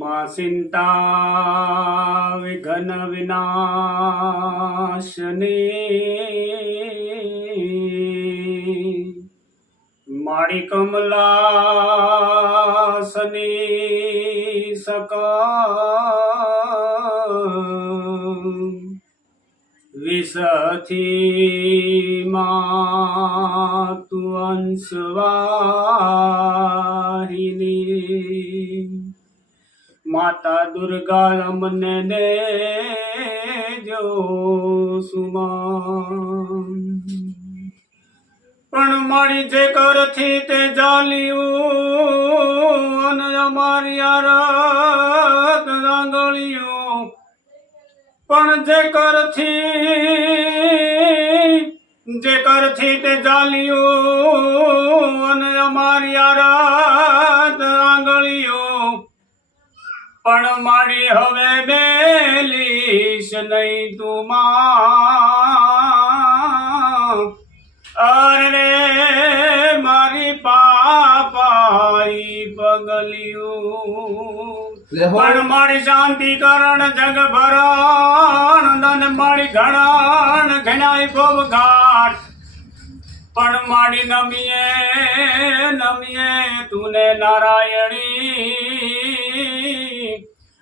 માં ચિંતા વિઘ્ન વિનાશની માળી કમલાસની સકા વિષથી માં તું અંશવાહિની માતા દુર્ગા અમને દેજો સુમા પણ મારી જે કરથી તે જાલ્યું અને અમારી આરત આંગળીઓ પણ જે કરથી જે કરથી તે જાલ્યું અને અમારી આરત આંગળીઓ પણ મારી હવે બેલીશ નહીં તું માં. અરે મારી પાપાઈ પગલિયું. પણ મારી શાંતિ કરણ જગ ભરણ ધન મારી ઘણ ઘણાય ભોગ ઘાટ. પણ મારી નમીએ નમીએ તુને નારાયણી.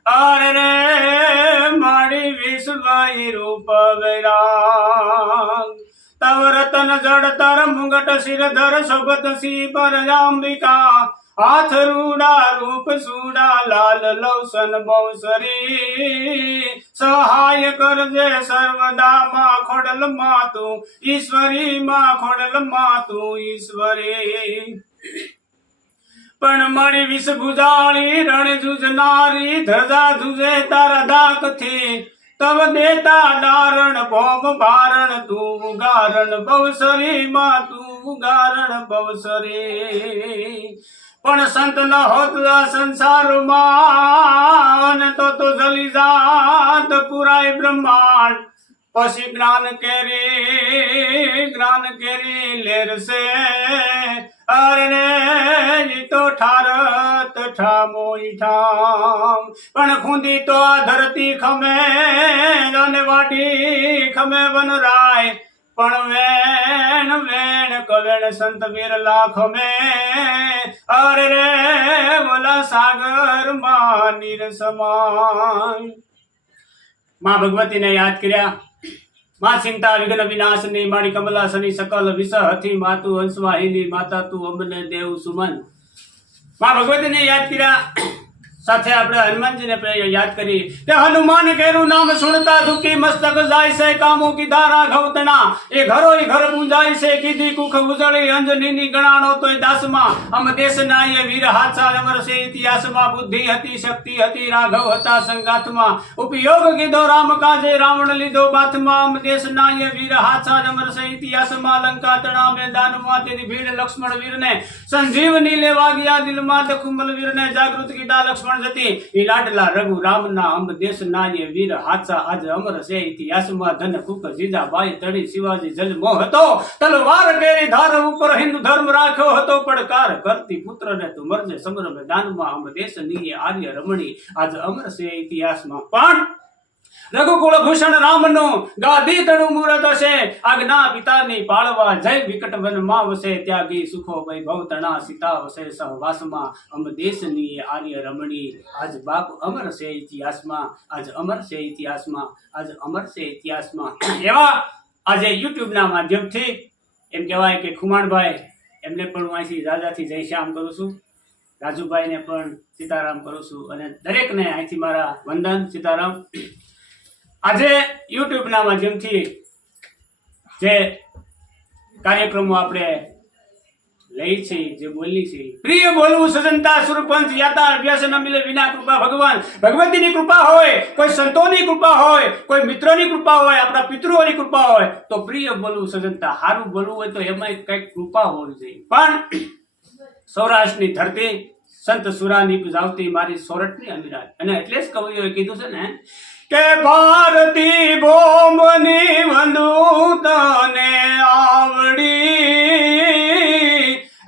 અરે મારી વિશ્વાઈ રૂપ વૈરાગ. તવ રતન જડતર મુગટ શિરધર શોભત સી પર અંબિકા હાથ રૂડા રૂપ સુડા લાલ લવસન બૌસરી સહાય કરજે સર્વદા માં ખોડલ માતું. ઈશ્વરી માં ખોડલ માતું ઈશ્વરી. પણ મારી વિષ ગુજાળી રણ જુજનારી ધજા જુજે તારા દાકથી તવ દેતા ડારણ ભોમ ભારણ તું ગારણ બવસરી માં તું ગારણ બવસરી. પણ સંત ન હોત સંસારમાં તો તો જલી જાત પુરાય બ્રહ્માંડ. પછી જ્ઞાન કેરી જ્ઞાન કેરી લેરસે અરે ઠારત ઠામો ઈ ઠામ. પણ ખૂંદી તો આ ધરતી ખમે, અને વાટી ખમે વનરાય. પણ વેણ વેણ કવેણ સંત બિરલા ખમે. અરે રે બોલા સાગરમાં નીર સમાન. માં ભગવતીને યાદ કર્યા? માં ચિંતા વિઘ્ન વિનાશની, મારી કમલાસની સકલ વિષ હતી માતુ હંસવાહિની, માતા તું અમને દેવ સુમન. માં ભગવતીને યાદ કર્યા. સાથે આપણે હનુમાનજીને યાદ કરી કે હનુમાન કેરું નામ સુણતા દુખી મસ્તક જાય છે કામો રાઘવ તણા એ ઘરો ઘર પૂંજાય છે કીધી કુખ ઉજળી અંજનીની ગણાણો તોય દાસમાં. અમ દેશના એ વીર હાથા અમર છે ઇતિહાસમાં. બુદ્ધિ હતી, શક્તિ હતી, રાઘવ હતા સંગાથમાં. ઉપયોગ કીધો રામ કાજે, રાવણ લીધો બાથમાં. અમ દેશના એ વીર હાથા અમર છે ઇતિહાસમાં. લંકા તણા મેદાનમાં તેની ભીડ લક્ષ્મણ વીરને. સંજીવની લેવા ગયા દિલમાં દખુમલ વીરને. જાગૃત કીધા લક્ષ્મણ જતી ઈ લાડલા રઘુ રામના અંબ દેશના એ વીર હાથસા આજ અમર છે. ઇતિહાસમાં ધન કુક જીજાબાઈ તળી શિવાજી જન્મો હતો. તલવાર કેરી ધાર ઉપર હિન્દુ ધર્મ રાખ્યો હતો. પડકાર કરતી પુત્રને તું મરજે સમર મેદાનમાં અંબ દેશની એ આર્ય રમણી આજ અમર છે ઇતિહાસમાં. પણ રઘુકુળ ભૂષણ રામનું ગાદી તણું મુરત હશે. આજ્ઞા પિતાની પાળવા જય વિકટ વનમાં વસે, ત્યાગી સુખો વૈભવ તણા સીતા વસે, સહવાસમાં અમ દેશની આર્ય રમણી. આજ બાપ અમર છે ઇતિહાસમાં, આજ અમર છે ઇતિહાસમાં, આજ અમર છે ઇતિહાસમાં. એવા આજે યુટ્યુબના માધ્યમથી એમ કહેવાય કે ખુમાણભાઈ, એમને પણ હું અહીંથી રાજાથી જય શ્યામ કરું છું. રાજુભાઈને પણ સીતારામ કરું છું. અને દરેકને અહીંથી મારા વંદન, સીતારામ. આજે યુટ્યુબના માધ્યમથી જે કાર્યક્રમો આપણે લઈ છે, જે બોલી છે, પ્રિય બોલવું સજનતા સુરપંચ યાતા અભ્યાસ ન મિલે વિના કૃપા ભગવાન. ભગવતીની કૃપા હોય, કોઈ સંતોની કૃપા હોય, કોઈ મિત્રોની કૃપા હોય, આપણા પિતૃઓની કૃપા હોય, તો પ્રિય બોલવું સજનતા સારું બોલવું હોય તો એમાં કંઈક કૃપા હોવી જોઈએ. પણ સૌરાષ્ટ્રની ધરતી સંત સુરાની પૂજાવતી મારી સોરઠની અમીરાજ અને એટલે જ કવિઓએ કીધું છે ને કે ભારતી ભોમની વંદુતાને આવડી.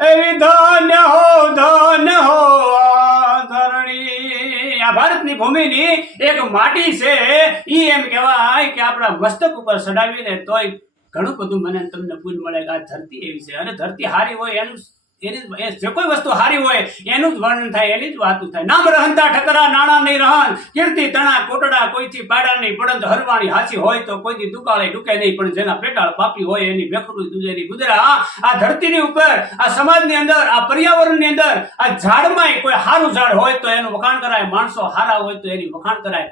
એવી ધન્ય હો ધન્ય હો આ ભારતની ભૂમિની એક માટી છે. ઈ એમ કહેવાય કે આપણા મસ્તક ઉપર ચડાવીને તોય ઘણું બધું મને તમને પુણ્ય મળે કે આ ધરતી એવી છે. અને ધરતી હારી હોય એનું એની જે કોઈ વસ્તુ હારી હોય, એનું જ વર્ણન થાય, એની જ વાતું થાય. નામ રહંતા ઠકરા, નાણા નહીં રહન કીર્તિ, તણા, કોટડા, કોઈથી પાડા નહીં પડંત, હરવાણી હાચી હોય તો કોઈથી દુકાળે ડૂકે નહીં, પણ જેના પેટાળ પાપી હોય એની બેખરું દુજેરી ગુજરા આ ધરતીની ઉપર, આ સમાજની અંદર, આ પર્યાવરણની અંદર, આ ઝાડમાંય કોઈ સારું ઝાડ હોય તો એનું વખાણ કરાય, માણસો હારા હોય તો એની વખાણ કરાય.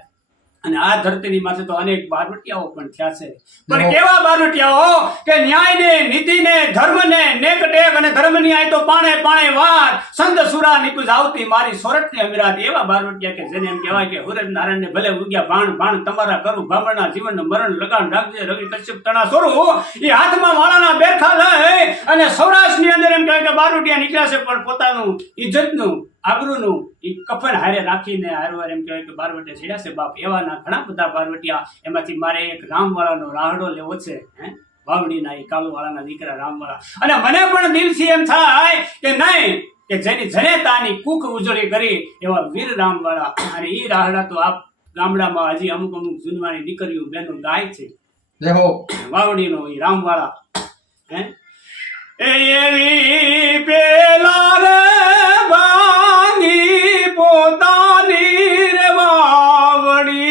અને આ ધરતીની માથે તો અનેક બારવટિયાઓ પણ થયા છે. પણ કેવા બારવટિયાઓ? કે ન્યાયને નીતિને ધર્મને નેક ટેક અને ધર્મની આય તો પાણે પાણે વાર સંત સુરા નિકુજ આવતી મારી સોરઠની અમીરાત. એવા બારવટિયા કે જેને એમ કહેવાય કે હુરજ નારાયણને ભલે ઉગ્યા ભાણ ભાણ તમારા કરું ભામણના જીવનનું મરણ લગાણ રાખજે રવિ કશ્યપ તણા સોરું. એ હાથમાં માળાના બેઠા લઈ અને સૌરાષ્ટ્રની અંદર એમ કહેવાય કે બારવટિયા નીકળ્યા છે પણ પોતાનું ઇજ્જતનું આબરૂનું એ કફન હારે રાખીને હારવાર એમ કહેવાય કે બારવટે છેડ્યા છે બાપ એવાના ઘણા બધા બારવટિયા એમાંથી મારે એક રામવાળાનો રાહડો લેવો છે હે? વાવડીના એ કાલુવાળાના દીકરા રામવાળા. અને મને પણ દિલથી એમ થાય કે નહીં કે જેની જનેતાની કુખ ઉજળી કરી એવા વીર રામવાળા. અને એ રાહડા તો આપ ગામડામાં હજી અમુક અમુક જૂનવાની દીકરીઓ બહેનો ગાય છે. વાવડીનો ઈ રામવાળા હે? એ એવી પેલા રે ભાંગી પોતાની રેવાવડી.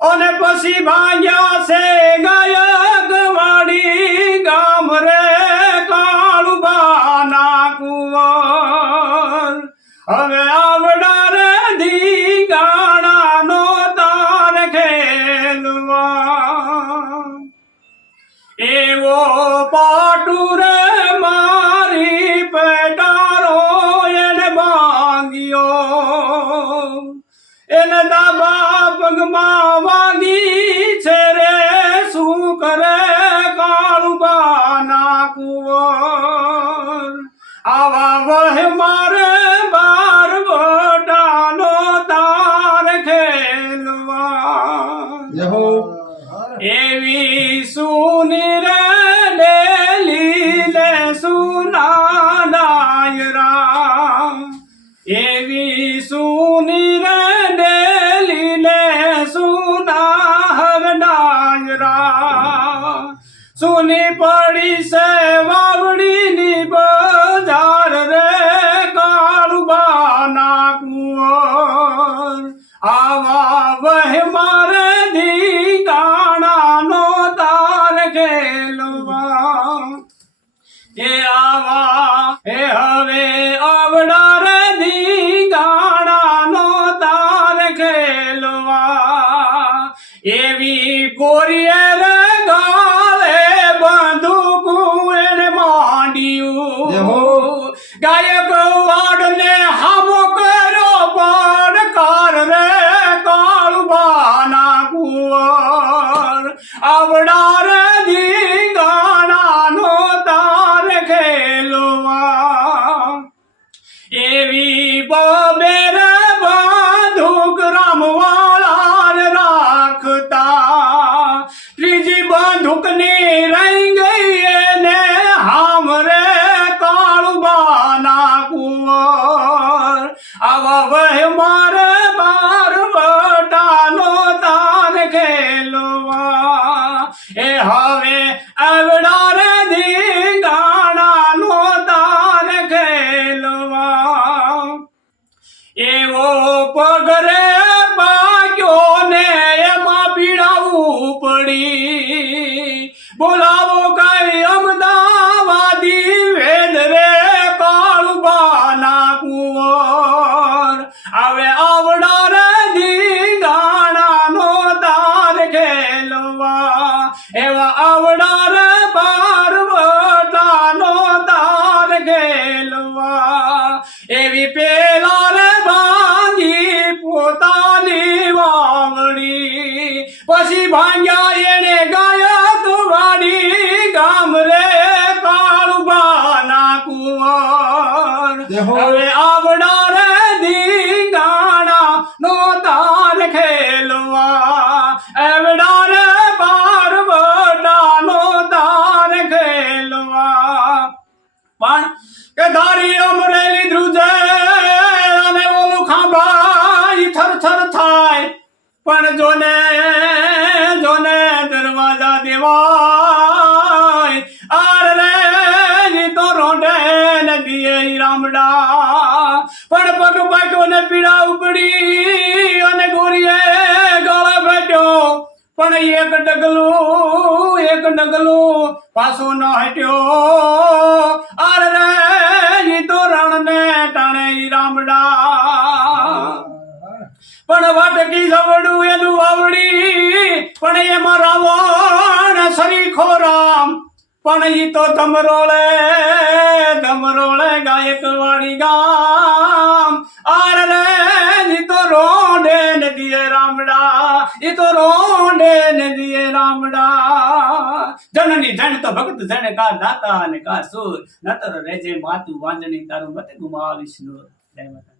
અને પછી ભાંગ્યા છે ગાયકવાડી ગામ રે કાળુબાના કુંવર. હવે આવડા રે ધીંગાણાનો તાર ખેલવા. એવો પાટુ மாவா સુની પડી છે વાવડીની બજાર રે કાળુબાના કુંવર. આવા વહે મારે ધીંગાણાનો તાર ખેલવા. એ આવા એ હવે Amen. હવે આવનાર દીંગાણા નો તાર ખેલવા. એવડાર પાર્વડા નો તાર ખેલવા. પણ કે ધારી અમરેલી ધ્રુજે અને ઓલું ખાંભાઈ થર થર થાય. પણ જોને પણ એક ડગલું એક ડગલું પાછો ન હટ્યો. આર રે તો રણ ને ટાણે રામડા. પણ વાટકી જવડું એનું આવડી, પણ એમાં રાવણ સરીખો રામ પણ ઈ તો ધમરોળે ધમરોળે ગાયકવાડી ગામ. આર ઈ તો રોંઢે નદીએ રામડા. જનની જન તો ભગત જન કા દાતા અને કા સુર. નતર રેજે માતુ વાંજણી તારું મત ગુમાવીશ નો જય માતા